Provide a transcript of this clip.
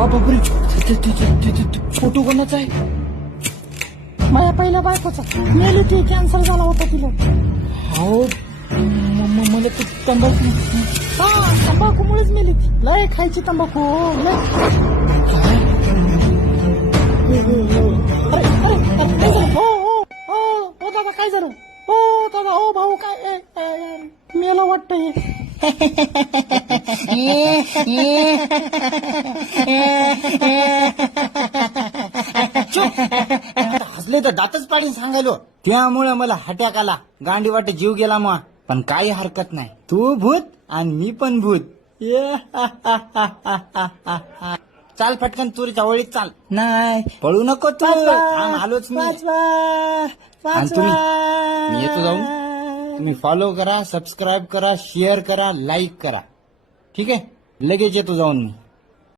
बापरे, फोटो कोणाचा आहे? माझ्या पहिल्या बायकोचा मेली ती, कॅन्सर झाला होता तिला. हो मला ते तंबाखू. हा, तंबाखूमुळेच मेली ती. लय खायची तंबाखू, हो लय. अरे अरे अरे, काय झालं? हो हो हो दादा, काय झालं? हो दादा, हो भाऊ, काय मेलं वाटतंय. हसले तर दातच पाडीन सांगायलो. त्यामुळे मला हट्याक आला, गांडी वाटे जीव गेला मग. पण काही हरकत नाही, तू भूत आणि मी पण भूत. चाल पटकन तुरीच्या ओळीत चाल. नाही पळू नको तू. आलोच मी. आणि तुम्ही, मी येतो जाऊन. तुम्ही फॉलो करा, सबस्क्राईब करा, शेअर करा, लाईक करा. ठीक आहे, लगेच येतो जाऊन मी.